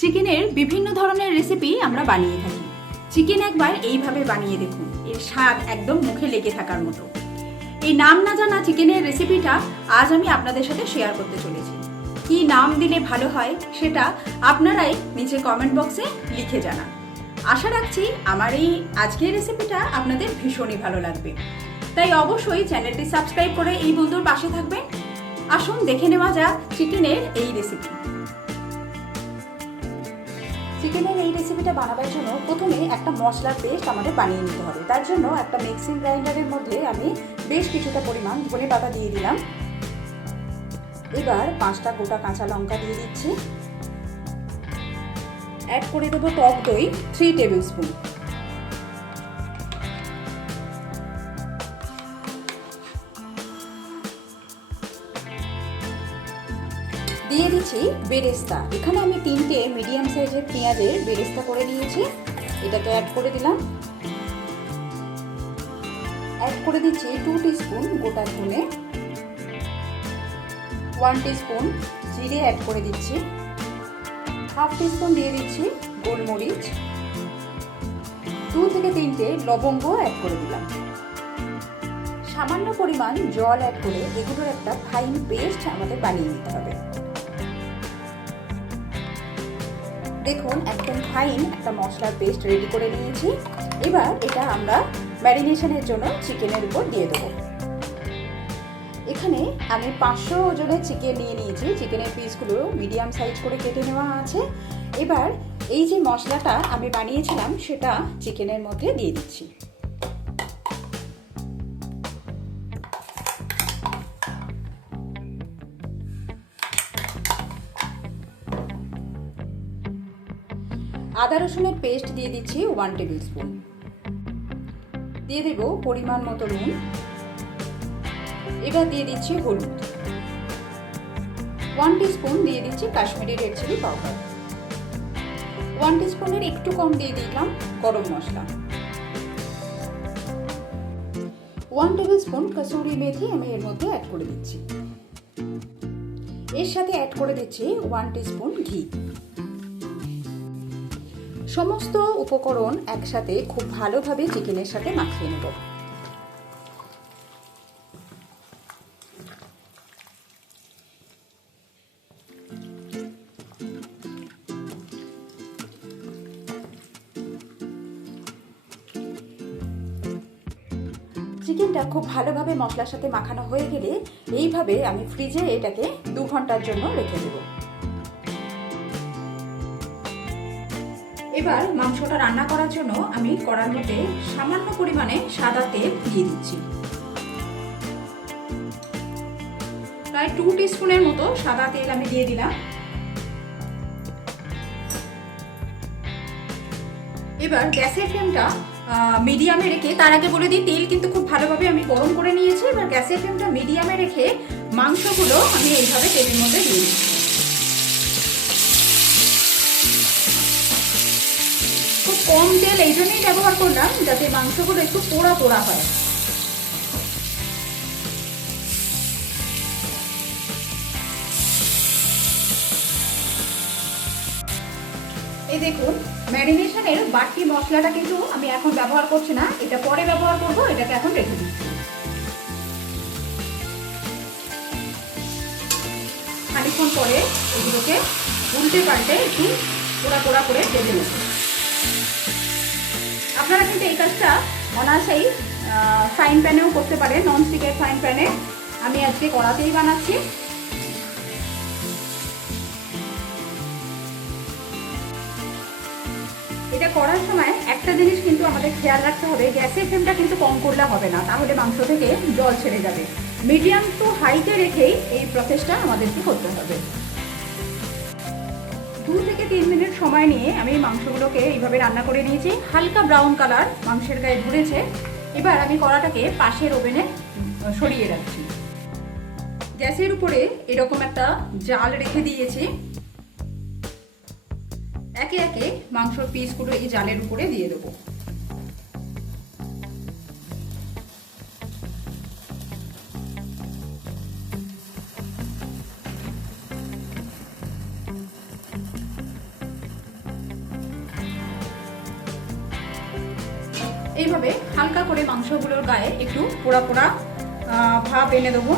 চিকেনের বিভিন্ন ধরনের রেসিপি আমরা বানিয়ে থাকি। চিকেন একবার এইভাবে বানিয়ে দেখুন, এর স্বাদ একদম মুখে লেগে থাকার মতো। এই নাম না জানা চিকেনের রেসিপিটা আজ আমি আপনাদের সাথে শেয়ার করতে চলেছি। কি নাম দিলে ভালো হয় সেটা আপনারাই নিচে কমেন্ট বক্সে লিখে জানান। আশা রাখছি আমার এই আজকের রেসিপিটা আপনাদের ভীষণই ভালো লাগবে, তাই অবশ্যই চ্যানেলটি সাবস্ক্রাইব করে এই বন্ধুর পাশে থাকবেন। আসুন দেখে নেওয়া যাক চিকেনের এই রেসিপি। চিকেনের এই রেসিপিটা বানাবার জন্য প্রথমে একটা মশলার পেস্ট আমাদের বানিয়ে নিতে হবে। তার জন্য একটা মিক্সিং গ্রাইন্ডারের মধ্যে আমি বেশ কিছুটা পরিমাণ ধনে পাতা দিয়ে দিলাম। এবার 5টা গোটা কাঁচা লঙ্কা দিয়ে দিচ্ছি। অ্যাড করে দেবো টক দই 3 টেবিল স্পুন। দিয়ে দিচ্ছি বেরেস্তা। এখানে আমি 3টে মিডিয়াম সাইজের পেঁয়াজের বেরেস্তা করে নিয়েছি, এটাকে অ্যাড করে দিলাম। অ্যাড করে দিচ্ছি 2 টিস্পুন গোটা ধনে, 1 টিস্পুন জিরে অ্যাড করে দিচ্ছি, হাফ টিস্পুন দিয়ে দিচ্ছি গোলমরিচ, 2 থেকে 3টে লবঙ্গ অ্যাড করে দিলাম। সামান্য পরিমাণ জল অ্যাড করে এগুলোর একটা ফাইন পেস্ট আমাদের বানিয়ে নিতে হবে। দেখুন একদম ফাইন একটা মশলার পেস্ট রেডি করে নিয়েছি। এবার এটা আমরা ম্যারিনেশনের জন্য চিকেনের উপর দিয়ে দেবো। এখানে আমি 500 ওজনের চিকেন নিয়ে নিয়েছি। চিকেনের পিসগুলো মিডিয়াম সাইজ করে কেটে নেওয়া আছে। এবার এই যে মশলাটা আমি বানিয়েছিলাম সেটা চিকেনের মধ্যে দিয়ে দিচ্ছি। আদা রসুনের পেস্ট দিয়ে দিচ্ছি 1 টেবিল স্পুন। দিয়ে দেব পরিমাণ মতো নুন। এবার দিয়ে দিচ্ছি হলুদ, 1 টিস্পুন দিয়ে দিচ্ছি কাশ্মীরি রেড চিলি পাউডার, 1 টিস্পুনের একটু কম দিয়ে দিলাম গরম মশলা, 1 টেবিল স্পুন কসুরি মেথি আমি এর মধ্যে অ্যাড করে দিচ্ছি। এর সাথে অ্যাড করে দিচ্ছি 1 টিস্পুন ঘি। সমস্ত উপকরণ একসাথে খুব ভালোভাবে চিকেনের সাথে মাখিয়ে নেব। চিকেনটা খুব ভালোভাবে মশলার সাথে মাখানো হয়ে গেলে এইভাবে আমি ফ্রিজে এটাকে 2 ঘন্টার জন্য রেখে দেব। এবার মাংসটা রান্না করার জন্য আমি কড়ার মধ্যে সামান্য পরিমাণে সাদা তেল দিয়ে দিচ্ছি। প্রায় 2 টিস্পুনের মতো সাদা তেল আমি দিয়ে দিলাম। এবার গ্যাসের ফ্লেমটা মিডিয়ামে রেখে, তার আগে বলে দিই তেল কিন্তু খুব ভালোভাবে আমি গরম করে নিয়েছি। এবার গ্যাসের ফ্লেমটা মিডিয়ামে রেখে মাংসগুলো আমি এইভাবে তেলের মধ্যে দিয়ে দিচ্ছি। খুব কম তেল এই জন্যই ব্যবহার করলাম যাতে মাংসগুলো একটু পোড়া পোড়া হয়। এই দেখুন ম্যারিনেশনের বাড়তি মশলাটা কিন্তু আমি এখন ব্যবহার করছি না, এটা পরে ব্যবহার করব। এটাকে এখন রেখে দিচ্ছি। খানিকক্ষণ পরে এগুলোকে উল্টে পাল্টে একটু পোড়া পোড়া করে ভেজে নেব। আপনারা কিন্তু এই কাজটা অনায়াসেই ফ্রাইং প্যানেও করতে পারেন, ননস্টিকের ফ্রাইং প্যানে। আমি আজকে কড়াতেই বানাচ্ছি। এটা করার সময় একটা জিনিস কিন্তু আমাদের খেয়াল রাখতে হবে, গ্যাসের ফ্লেমটা কিন্তু কম করলে হবে না, তাহলে মাংস থেকে জল ছেড়ে যাবে। মিডিয়াম টু হাইতে রেখেই এই প্রসেসটা আমাদেরকে করতে হবে। 2 থেকে 3 মিনিট সময় নিয়ে আমি মাংসগুলোকে এইভাবে রান্না করে নিয়েছি। হালকা ব্রাউন কালার মাংসের গায়ে ধরেছে। এবার আমি কড়াটাকে পাশের ওভেনে সরিয়ে রাখছি। গ্যাসের উপরে এরকম একটা জাল রেখে দিয়েছি। একে একে মাংসর পিসগুলো এই জালের উপরে দিয়ে দেবো। এইভাবে হালকা করে মাংসগুলোর গায়ে একটু পোড়া পোড়া ভাব এনে দেবো।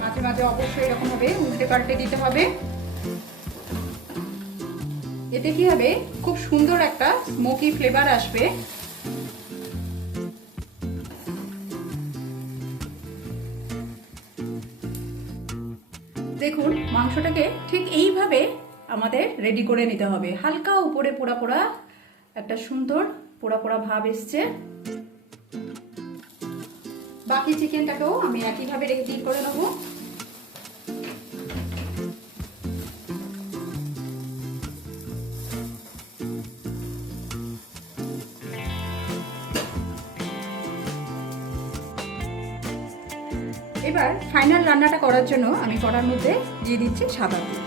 মাঝে মাঝে অবশ্যই এরকম ভাবে উল্টে পাল্টে দিতে হবে। এতে কি হবে, খুব সুন্দর একটা স্মোকি ফ্লেভার আসবে। দেখুন, মাংসটাকে ঠিক এইভাবে আমাদের রেডি করে নিতে হবে। হালকা উপরে পোড়া পোড়া একটা সুন্দর পোড়া পোড়া ভাব এসছে। বাকি চিকেনটাকেও আমি একইভাবে রেডি করে নেব। এবার ফাইনাল রান্নাটা করার জন্য আমি কড়ার মধ্যে দিয়ে দিচ্ছি সাদা তেল।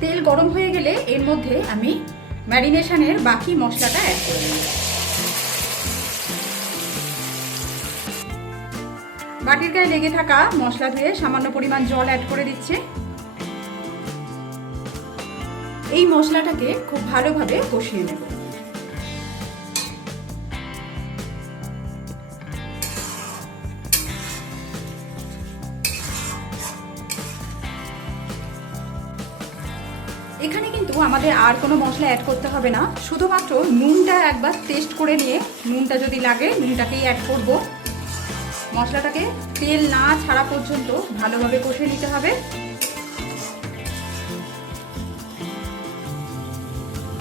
তেল গরম হয়ে গেলে এর মধ্যে আমি ম্যারিনেশনের বাকি মশলাটা অ্যাড করে দেব। বাটির গায়ে লেগে থাকা মশলা ধুয়ে সামান্য পরিমাণ জল অ্যাড করে দিচ্ছি। এই মশলাটাকে খুব ভালোভাবে কষিয়ে নেব। এখানে কিন্তু আমাদের আর কোনো মশলা অ্যাড করতে হবে না, শুধুমাত্র নুনটা একবার টেস্ট করে নিয়ে নুনটা যদি লাগে নুনটাকেই অ্যাড করব। মশলাটাকে তেল না ছাড়া পর্যন্ত ভালোভাবে কষে নিতে হবে।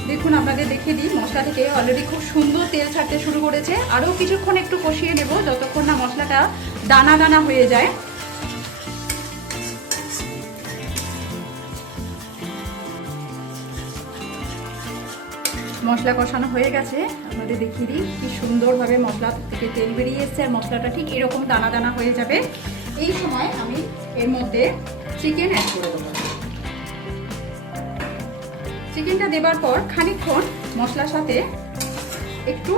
দেখুন, আপনাদের দেখিয়ে দিই, মশলা থেকে অলরেডি খুব সুন্দর তেল ছাড়তে শুরু করেছে। আরও কিছুক্ষণ একটু কষিয়ে নেব, যতক্ষণ না মশলাটা দানা দানা হয়ে যায়। মশলা কষানো হয়ে গেছে, আপনাদের দেখিয়ে দিই কি সুন্দরভাবে মশলা থেকে তেল বেরিয়ে এসছে। আর মশলাটা ঠিক এরকম দানা দানা হয়ে যাবে। এই সময় আমি এর মধ্যে চিকেন অ্যাড করে দেবো। চিকেনটা দেবার পর খানিকক্ষণ মশলার সাথে একটু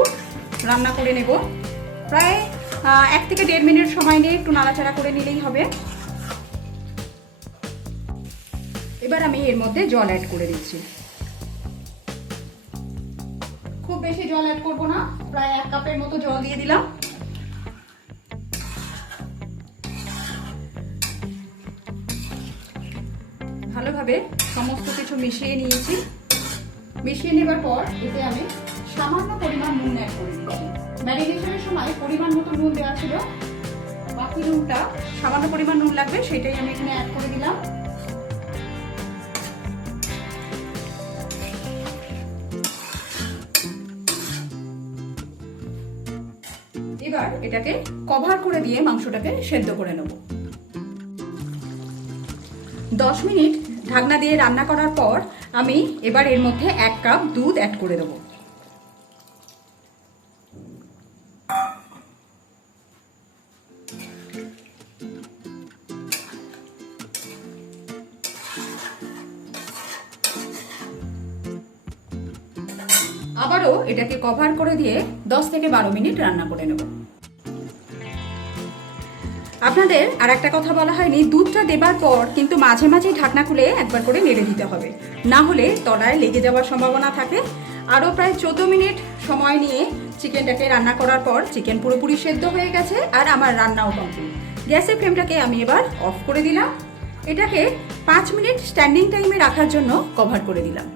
রান্না করে নেব। প্রায় 1 থেকে 1.5 মিনিট সময় নিয়ে একটু নাড়াচাড়া করে নিলেই হবে। এবার আমি এর মধ্যে জল অ্যাড করে দিচ্ছি। খুব বেশি জল অ্যাড করব না, প্রায় 1 কাপের মতো জল দিয়ে দিলাম। ভালোভাবে সমস্ত কিছু মিশিয়ে নিয়েছি। মিশিয়ে নেবার পর এতে আমি সামান্য পরিমাণ নুন অ্যাড করে দিচ্ছি। ম্যারিনেশনের সময় পরিমাণ মতো নুন দেওয়া ছিল, বাকি নুনটা সামান্য পরিমাণ নুন লাগবে, সেটাই আমি এখানে অ্যাড করে দিলাম। এবার এটাকে কভার করে দিয়ে মাংসটাকে সেদ্ধ করে নেব। 10 মিনিট ঢাকনা দিয়ে রান্না করার পর আমি এবার এর মধ্যে 1 কাপ দুধ অ্যাড করে দেব। আবারও এটাকে কভার করে দিয়ে 10 থেকে 12 মিনিট রান্না করে নেব। আপনাদের আর একটা কথা বলা হয়নি, দুধটা দেবার পর কিন্তু মাঝে মাঝে ঢাকনা খুলে একবার করে নেড়ে দিতে হবে, না হলে তলায় লেগে যাওয়ার সম্ভাবনা থাকে। আরও প্রায় 14 মিনিট সময় নিয়ে চিকেনটাকে রান্না করার পর চিকেন পুরোপুরি সেদ্ধ হয়ে গেছে আর আমার রান্নাও কমপ্লিট। গ্যাসের ফ্লেমটাকে আমি এবার অফ করে দিলাম। এটাকে 5 মিনিট স্ট্যান্ডিং টাইমে রাখার জন্য কভার করে দিলাম।